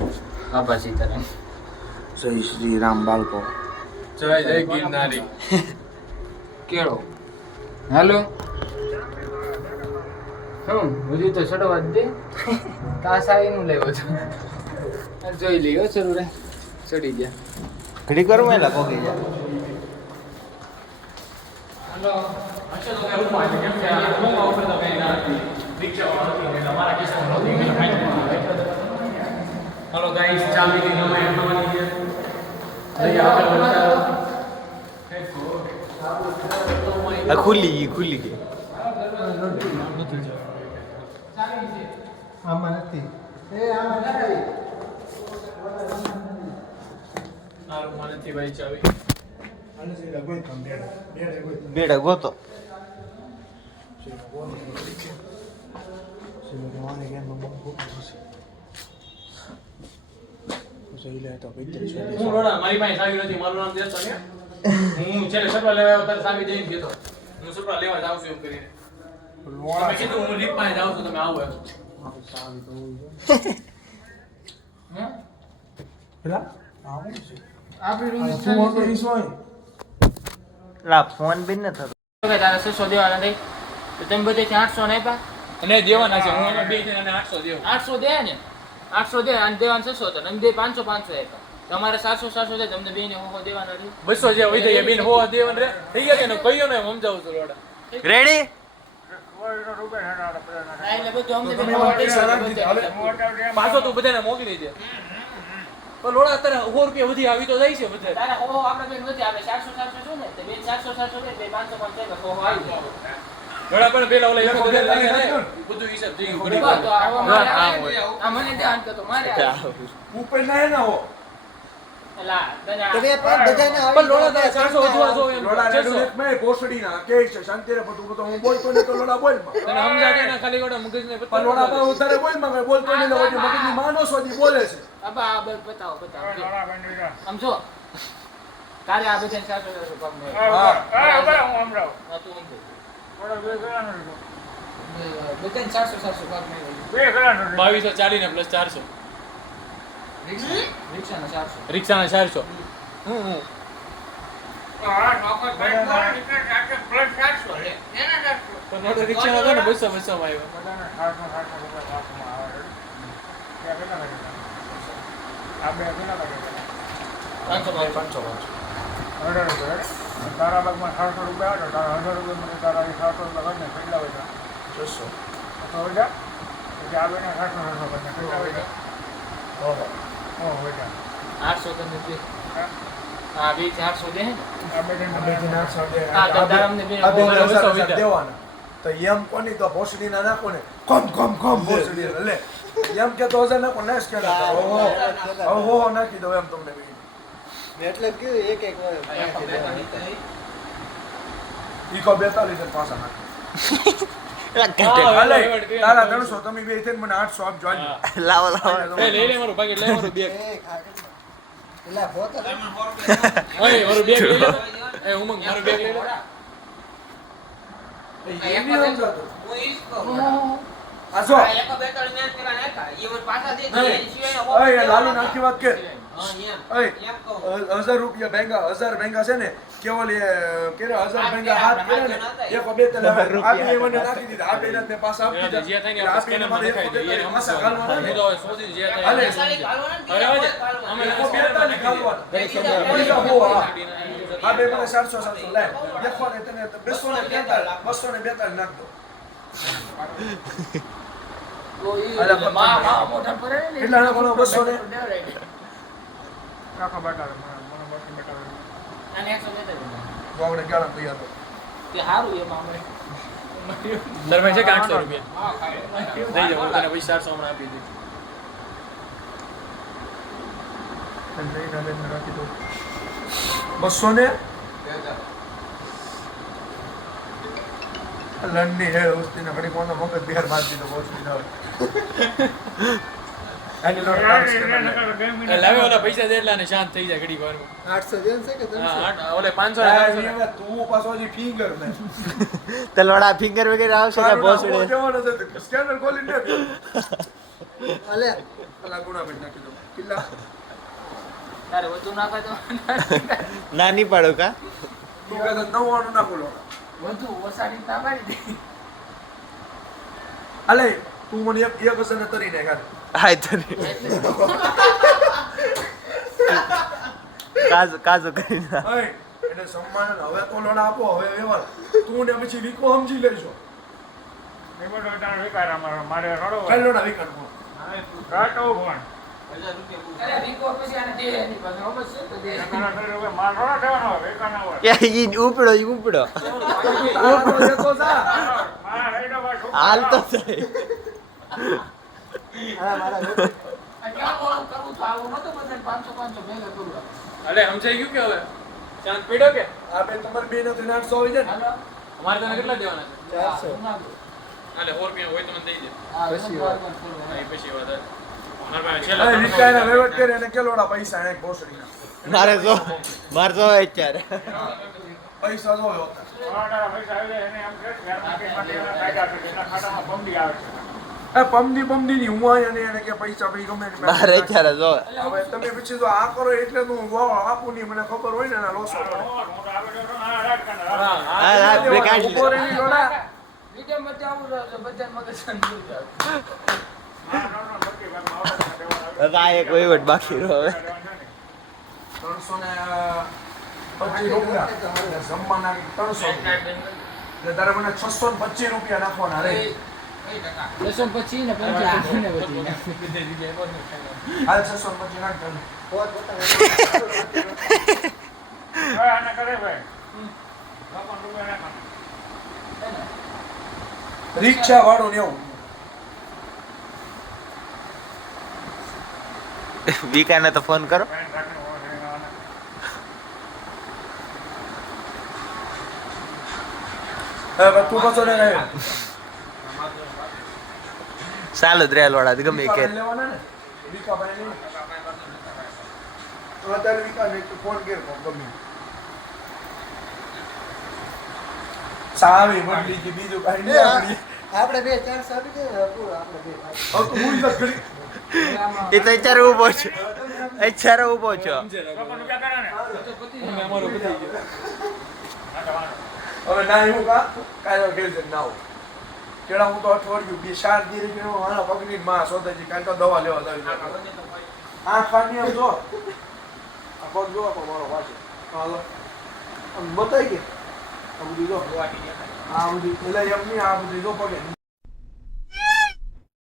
બાપા સીતારામ. જય શ્રી રામ બાળકો. જય જય ગિરનારી. કેળો હાલો શું હજી તો ચડવા જ દે. કાસ આવીનું લેવો છો જોઈ લઈએ જરૂર ચડી ગયા. ઘડી કરું એલા પોગી જાય. હેલો ગાઈસ, ચાવી ની નમે આવવાની છે. આ ખુલ્લી ગઈ. આમાં નથી. મારાથી ભાઈ ચાવી. બેડા ગોતો. હું રોડા મારી પાસે ચાવી નથી, મારું નામ દેતો ને. હું છેલ્લે સપડા લેવા આવ્યો ત્યારે ચાવી દઈને ગયો. હું સપડા લેવા જાઉં છું એમ કરીને. તમે કીધું હું લીપ પાસે જાઉં છું, તમે આવો એમ. ફોન બી ન થતો. તારા 600 દેવાના થઈ તો તમે બધે 800 ને આપ્યા. અને દેવાના છે, હું એમાં બે જણાને 800 દેવું. 800 દે ને 800 દે અને દેવાના 600 તો અને દે 500 આપ્યા. તમારે 700 દે તમને બેને હો દેવાના છે. 200 જે હોય તો બેન હોવા દેવાનું રે. થઈ ગયા કે ને કયો ને સમજાવું છું રોડા. રેડી? એટલે બધું અમને બે પાછો તું બધાને મોકલી દે. તો લોડા અત્યારે 100 રૂપિયા વધી આવી તો જાય છે બધા. તારા હો આપણે બેન નથી આપણે 700 શું ને તે બેન 700 દે બે 500 હો આવી જાય. લોડા પણ પેલા ઓલા એક બધા લાગે ને બધું હિસાબ થઈ ગયું. ઘડી તો આ મને દે આન તો મારે ઉપર ના હો. એલા તમે પણ બધાને પણ લોડા તારે 400 વધવા જો એમ. લોડા રેડું એક મે ભોસડી ના કે છે શાંતિરે બધું તો હું બોલતો ને તો લોડા બોલ માં તને સમજાતે ને ખાલી ગોડા મગજને પણ લોડા પર ઉતારે બોલ માં બોલતો ને તો મગજની માનો સોદી બોલે છે. અબા આ બતાવો આમ જો તારે આ બધાને 700 પગ મે હા હું હમરાવ તું સમજ બધાને 700 પગ મે 2240 ને પ્લસ 400 રિક્ષાના 400 રિક્ષાના 400. તો નોટ રિક્ષાના તો ને 200 માં આવ્યો. તારા બાગમાં 700 રૂપિયા હતો, તારા 1000 રૂપિયા મને તારા 700 રૂપિયા કરીને કેટલા વધ્યા? 600. તો વધ્યા? એટલે આ બેને 700 કરીને કેટલા વધ્યા? વધ્યા. 800 તમને દે હા બે 400 દે ને આ બેને 800 દે. હા તો દારમને બે આ બેને 200 1000 દેવાના. તો એમ કોની તો ભોસડી ના નાખો ને કમ ભોસડી લે એમ કે તો 1000 નાખો લેસ કે ઓહો નાખી દો એમ તમને એટલે કયું એક ઈકો 42 ને પાછા નાખો. હાલે તારા 300 તમે બે થઈને મને 800 આપજો આજ. લાવો. એ લઈ લે મારું પાકેટ, લઈ મારું બેગ. એલા બોતલ ઓય મારું બેગ લઈ લે. એ ઉમંગ મારું બેગ લઈ લે. આ જો ઓય લાલુ નાખી વાત કે ઓય 1000 રૂપિયા ભેંગા 1000 ભેંગા છે ને કેવલ એ કેરે 1000 ભેંગા હાથ કરે ને એક બે તને આ બે મને નાખી દીધા આ બે ને પાછા આપી દીધા જે થાય ને આપણે સ્કેનર માં દેખાઈ દે. એને પાછા ગાલવાના ને. હું તો સોધી જે થાય. હાલે. અરે વાજે અમે એક બે તને ગાલવાના. આ બે મને 700 લે દેખો ને તને 242 નાખ દો. મોટા પડે ને કેટલા નાખવાનો 200 ને રાખો બટાડો મને બટાડો અને 100 દે ગોવડે ગાળા તૈયાર તો તે હારું એમાં અમે દરમે છે કે 800 રૂપિયા દઈ જાવ તને પછી 400 હમણાં આપી દઈશ. રાખી દો 200 ને લંડી હે ઉસ્તીને ઘડી કોનો મગજ બિહાર મારી દીધો બોસડી ના આની લોટ એ લાવે ઓલા પૈસા દે એટલે આને શાંત થઈ જાય ઘડી વારમાં. 800 દેન છે કે 300? હા ઓલે 500 હવે તું પાછો હજી ફિંગર ને તલવાડા ફિંગર વગેરે આવશે કે ભોસડે? જવાનો છે સ્કેનર ખોલી દે અલે પેલા ગુણાબેન નાખી દો કેટલા તારે વધુ નાખે તો નાની પાડો કા તું કહેતો 99 નાખો લો વધુ ઓસાડી ના મારી દે. અલે તું મને એક હજાર ને તરી નાખ હાય તને કાજુ કરી નાખ. હાય એને સન્માન હવે તો લોડા આપો હવે વ્યવહાર તું ને પછી વીકો સમજી લેજો મારે રડો કઈ લોડા વીકણ કાટો પણ અરે રીકો પછી આને દે એની પાસે ખબર છે તો દે. માર રડો દેવાનો વેકાના હોય કે ઈ ઉપડો દેખો જા મારા રાઈડો પર હાલ તો જાય. આ ક્યાં ઓલું કરવું તો આવું નતું બધાને 500 ભેગા કરું. અલે સમજાઈ ગયું કે હવે ચાંદ પડ્યો કે આ બે તમારે બે નથી 800 આવી જાય ને હાલો અમારે તને કેટલા દેવાના છે 400. અલે 100 રૂપિયા હોય તો મને દઈ દે આ પછી પછી હા, એ પછી વધારે મારા પાસે અરે છેલ્લા વિકાયના વહીવટ કરે એને કે લોડા પૈસા એને ભોસડીના મારે જો અત્યારે પૈસા જો હોતા મારા પૈસા આવી જાય એને એમ કે ઘરમાં કે માટે એના કાયદા છે એના ખાતામાં પંપી આવે છે એ પમદી ની હું આયા ને એને કે પૈસા ભાઈ ગમે તે મારે અત્યારે જો હવે તમે પછી જો આ કરો એટલે તો હું આપું નહીં મને ખબર હોય ને એના લોસો પડે હું તો આવે તો ના રાજકારણ હા હા હા બે કાઢી ઉભો લે. રહીને લોડા વિડીયો માં આવું એટલે બધાને મગજ શાંત થઈ જાય. હવે આ એક વહીવટ બાકી રહ્યો હવે 325 રૂપિયા જમવાના 300 એટલે તારે મને 625 રૂપિયા નાખવાના રે 225 ને 55 ને બધી હાલ 625 નાખ તને આને કરે ભાઈ બાપા રૂપિયા નાખો રિક્ષા વાળો ને એવું વિકાને તો ફોન કરો. હવે તું કશો ને રહે ચાલુ જ રેલ વાળા ગમે કે લેવાના ને વિકાભાઈ ને અત્યારે વિકાને ફોન કર ગમે સાવી બદલી કે બીજું કાઈ નહીં આપણી આપણે બે 400 આપી દે પૂરો આપણે બે હવે તું ભૂલ જ ઘડી એ તો અત્યારે ઊભો છે અત્યારે ઊભો છો બાપા રૂપિયા કરે ને અમારો પતી ગયો હવે ના એવું કાયદો ખેલ છે ના હોય કેળા હું તો અઠવાડિયું બે 4 દી કે મારા પગની માં સોદાજી કાલ તો દવા લેવા લાવી આ ખાની આમ જો આ પગ જો આપો મારો વાંચે હાલો આમ બતાઈ કે આ બધું જો આ બધું એટલે એમ નહીં આ બધું જો પગે